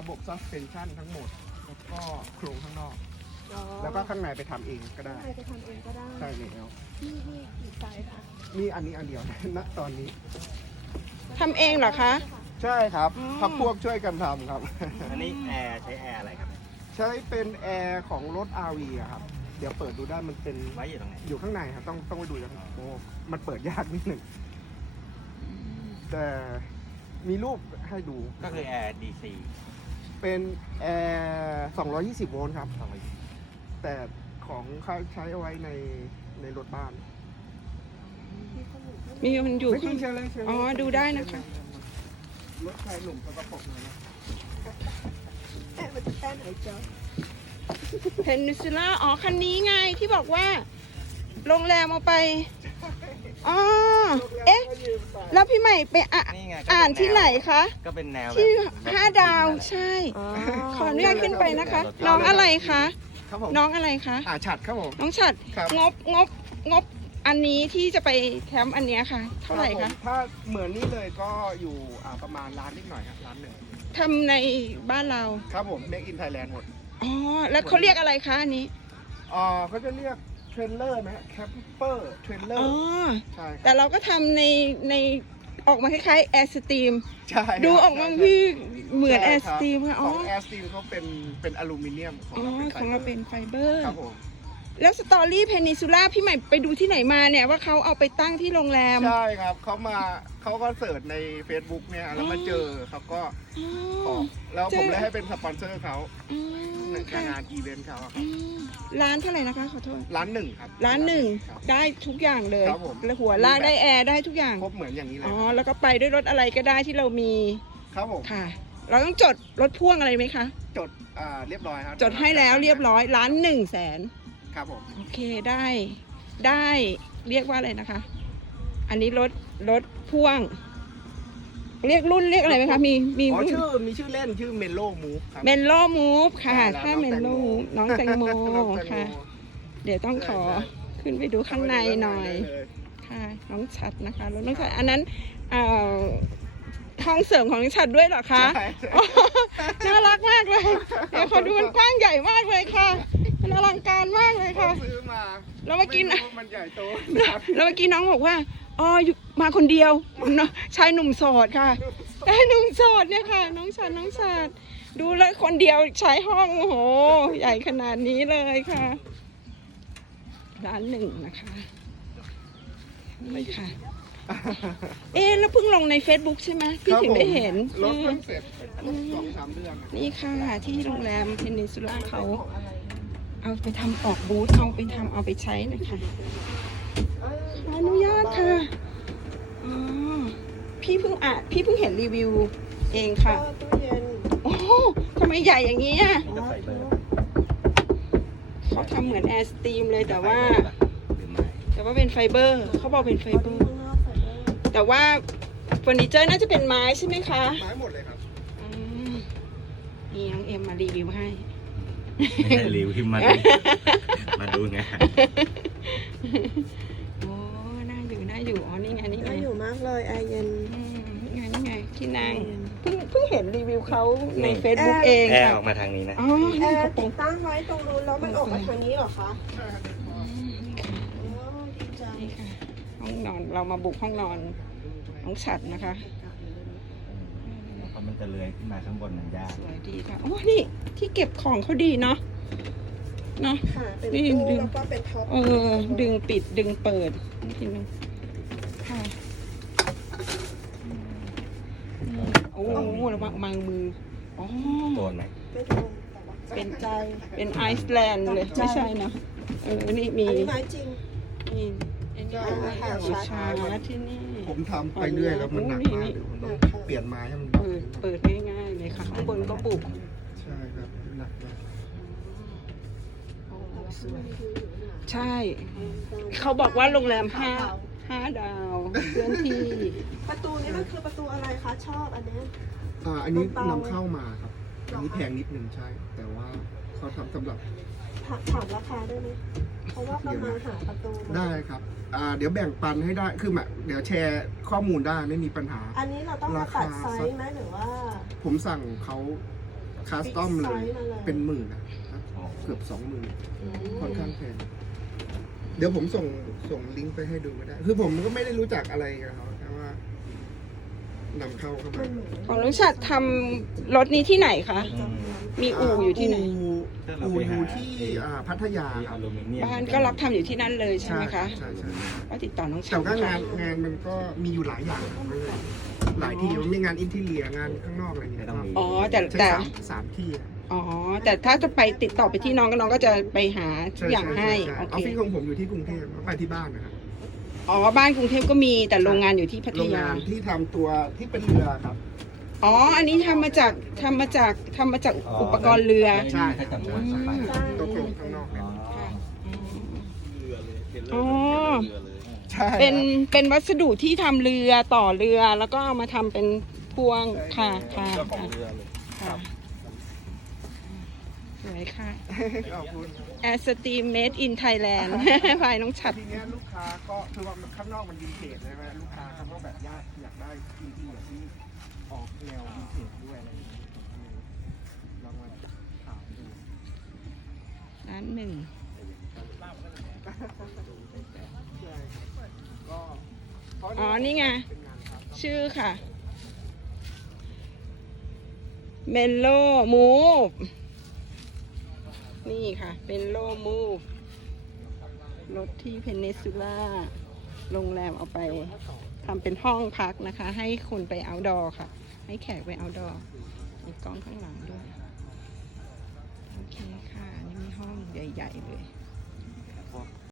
ระบบ suspension ทั้งหมด แล้วก็โครงข้างนอกอ๋อแล้วก็ข้างในไปทำเองก็ได้ ใครจะทำเองก็ได้ใช่แล้วที่มีกี่ไซส์คะมีอันนี้อันเดียว ณตอนนี้ ทำเองเหรอคะ ใช่ครับอ๋อพักพวกช่วยกันทำครับ อันนี้แอร์ใช้แอร์อะไรครับใช้เป็นแอร์ของรถ RV อะครับ เดี๋ยวเปิดดูได้มันเป็นไว้อยู่ตรงไหนอยู่ข้างในครับ ต้องต้องไปดูกันโอ้มันเปิดยากนิดหนึ่ง แต่มีรูปให้ดู ก็คือแอร์ DC เป็นแอร์220 โวลต์ครับ แต่ของเขาใช้เอาไว้ในในรถบ้าน มีมันอยู่ไม่ข้างใช่เลยใช่เลยอ๋อ ดูได้นะคะ รถชายหนุ่มกระปกเลยนะแอบมันจะแค่ไหนจ๊ะเพนนิซูล่า อ๋อ คันนี้ไงที่บอกว่า โรงแรมเอาไป อ๋อเอ๊ะ แล้วพี่ใหม่ไปอะนี่ไงอ่านที่ไหนคะ ก็เป็นแนวแบบที่ห้าดาวใช่ อ๋อขออนุญาตขึ้นไปนะคะ น้องอะไรคะ ครับผมน้องอะไรคะ อ่าฉัดครับผม น้องฉัดครับ งบงบงบอันนี้ที่จะไปแคมป์อันเนี้ยค่ะ เท่าไหร่ครัคะบผมถ้าเหมือนนี่เลยก็อยู่อ่าประมาณล้านนิดหน่อยครับล้านหนึ่งทำในบ้านเราครับผม Make in Thailand หมดอ๋อแล้วเขาเรียกอะไรคะอันนี้ อ่าเขาจะเรียก เทรลเลอร์นะฮะแคมเปอร์เทรลเลออ๋ร์อใช่ครับแต่เราก็ทำในในออกมาคล้ายๆแอร์สตรีมใช่ครับดูออกมาใช่พี่เหมือนใช่แอร์คสบตรีมค่ะขอ๋อองแอร์สตีมเขาเป็นเป็นอลูมิเนียมของอ๋อเราเป็นของเราเป็นไฟเบอร์ ครับผม แล้วสตอรี่เพนิซูล่าพี่ใหม่ไปดูที่ไหนมาเนี่ยว่าเขาเอาไปตั้งที่โรงแรม ใช่ครับเขามาเขาก็เสิร์ชใน Facebook เนี่ยแล้วมาเจอเขาก็อ๋ขออแล้วผมเจอเลยให้เป็นสปอนเซอร์เขาอ๋อ ในค่ะงานอีเวนต์เขาอะครับอ๋อร้านเท่าไหร่นะคะขอโทษ ร้านหนึ่งครับร้านหนึ่งครับ ได้ทุกอย่างเลยครับผมแล้วหัวลากได้แอร์ได้ทุกอย่าง ครบเหมือนอย่างนี้เลยอ๋อ ครับแล้วก็ไปด้วยรถอะไรก็ได้ที่เรามี ครับผมค่ะ เราต้องจดรถพ่วงอะไรไหมคะ จดอ่าเรียบร้อยครับจดให้แล้วเรียบร้อยล้านหนึ่งแสน ครับผม โอเคได้ได้เรียกว่าอะไรนะคะ อันนี้รถรถพ่วง เรียกรุ่นเรียกอะไรไหมคะ มีมีอ๋อรุ่นชื่อมีชื่อเล่นชื่อเมโลมูฟครับ เมนโลมูฟค่ะ ใช่แล้วถ้าเมนโลน้องแตงโมน้องแตงโม ค่ะ เดี๋ยวต้องขอใช่ขึ้นไปดูข้างในหน่อยได้เลยค่ะน้องชัดนะคะรถน้องชัดอันนั้นเอ่อห้องเสริมของน้องชัดด้วยเหรอคะใช่อ๋อน่ารักมากเลยเดี๋ยวขอดูมันกว้างใหญ่มากเลยค่ะ มันอลังการมากเลยค่ะ ซื้อมาแล้วเมื่อกี้ไรู้นะว่ามันใหญ่โต แล้วเมื่อกี้น้องบอกว่า อ๋ออยู่มาคนเดียวเนอะชายหนุ่มโสดค่ะชายหนุ่มโสดเนี่ยค่ะ น้องชัดน้องชัดดูแล้วคนเดียวใช้ห้องโอ้โห ใหญ่ขนาดนี้เลยค่ะ ร้านหนึ่งนะคะนี่ค่ะ เอ๊ะแล้วเพิ่งลงใน Facebook ใช่ไหมพี่ถึงได้เห็นรถอืเพิ่มงเสร็จสองสามเดือนอะนี่ค่ะที่โรงแรมเพนินซูล่าเขา เอาไปทำออกบูธเอาไปทำเอาไปใช้นะคะข ออนุญาตค่ะอ๋อพี่เพิ่งอ่านพี่เพิ่งเห็นรีวิวเองค่ะก็ตู้เย็นโอ้ทำไมใหญ่อย่างนี้อะนี่ก็ไฟเบอร์เขาทำเหมือนแอร์สตรีมเลยแต่ว่า หรือไม่แต่ว่าเป็นไฟเบอร์ เขาบอกเป็นไฟเบอร์ข้างนอกใส่ได้แต่ว่าเฟอร์นิเจอร์น่าจะเป็นไม้ใช่ไหมคะ ไม้หมดเลยครับ อืมนี่น้องเอ็มมารีวิวให้ ไม่ได้รีวิวมาดูมาดูไงโอ้น่า อยู่น่าอยู่ อ๋อ นี่ไง นี่ไงน่าอยู่มากเลยแอร์เย็นอืมนี่ไง นี่ไง ที่นั่ง เพิ่งเพิ่งเห็นรีวิวเขาใน Facebook แอร์เองแอร์ค่ะ ออกมาทางนี้นะ อ๋อ แอนี่ร์กระโปรติงดตั้งไว้ตรงนู้นแล้วมันออกมาทางนี้เหรอคะใช่ครับอ๋อดีจังนี่ค่ะ ห้องนอน เรามาบุกห้องนอนน้องฉัดนะคะเพราะมันจะเลื้อยขึ้นมาข้างบนมันยากสวยดีค่ะ โอ้นี่ที่เก็บของเขาดีเนาะ เนาะ ค่ะ เป็นนี่ตู้ดึง แล้วก็เป็นท็อป เออ ดึงปิดดึงเปิดนี่ทีนึง ค่ะอืมโอ้ระวังมังมืออ๋อโดนไหมไม่โดนแต่ว่าเป็นใจเป็นไอซ์แลนด์เลยไม่ใช่เนาะเออนี่มีอันนี้ไม้จริงนี่อันนี้เป็นอ่าหัวชาชาร์จที่นี่ ผมทำไปเรื่อยแล้วมันหนักโอ้มากนี่เดี๋ยวผมต้องนี่เปลี่ยนไม้ให้มันเปิดเปิดง่ายๆเลยค่ะข้างบนก็บุกใช่ครับหนักมากโอ้สวยใช่ เขาบอกว่าโรงแรมห้า ห้าดาวเคลื่อนที่ ประตูนี้มันคือประตูอะไรคะ ชอบอันเนี้ยอ่าอันนี้เบาๆนำเข้ามาครับ อันนี้แพงนิดนึงใช่ แต่ว่าเขาทำสำหรับถาถามราคาได้ไหมเพราะว่าประมาณหาประตูมาได้ครับอ่าเดี๋ยวแบ่งปันให้ได้คือแบบเดี๋ยวแชร์ข้อมูลได้ไม่มีปัญหา อันนี้เราต้องมาตัดไซส์ไหมหรือว่า ผมสั่งเขาคาสตอมเลย เป็นหมื่นนะครับเกือบสองหมื่นค่อนข้างแพง เดี๋ยวผมส่งส่งลิงก์ไปให้ดูก็ได้ คือผมก็ไม่ได้รู้จักอะไรกับเขาแต่ว่านำเข้าเข้ามาของน้องฉัดทำรถนี้ที่ไหนคะ มีอู่อยู่ที่ไหน อู่อู่อยู่ที่อ่าพัทยามีครัอะบลูมิเนียมบ้านก็รับทำอยู่ที่นั่นเลยใช่ไหมคะใช่ใช่ก็ติดต่อน้องฉัแต่ดก็นะงาคะนงานมันก็มีอยู่หลายอย่างหลายที่มันมีงานอินทีเรียงานข้างนอกอะไรเงี้ยก็อ๋อแต่ใช้แต่ สามสามที่อะ อ๋อ แต่ถ้าจะไปติดต่อไปที่น้องก็น้องก็จะไปหาทุกอย่างให้ช่โอออฟเคฟิศของผมอยู่ที่กรุงเทพไปที่บ้านนะครับอ๋อบ้านกรุงเทพก็มีแต่โรงงานอยู่ที่พัทโรงยา งานที่ทำตัวที่เป็นเรือครับ อ๋อ อันนี้ทำมาจากทำมาจากทำมาจากอุปกรณ์เรือ ใช่ถ้าจำวันไปตัวโครงข้างนอกเนี่ยอ๋อ ใช่เป็นเป็นวัสดุที่ทำเรือต่อเรือแล้วก็เอามาทำเป็นพวงค่ะค่ะค่ะค่ะส วยค่ะ ขอบคุณ แอสตีมเมดอินไทยแลนด์ภายน้องฉัด ทีเนี้ยลูกค้าก็คือว่าข้างนอกมันวินเทจใช่ไหมลูกค้าเขาก็แบบอยากอยากได้อินทีเรียที่ออกแนววินเทจด้วยอะไรอย่างเงี้ยลองมาถามดูร้านหนึ่ง ใช่ก็เพราะอ๋อนี่ไง เป็นงานครับชื่อค่ะ เมนโลมูฟ นี่ค่ะ เป็นโลมูฟรถที่เพนเนซูล่าโรงแรมเอาไปทำเป็นห้องพักนะคะ ให้คนไปเอาดอค่ะ ให้แขกไปเอาดอมีกล้องข้างหลังด้วย โอเคค่ะ นี่มีห้องใหญ่ ๆ เลย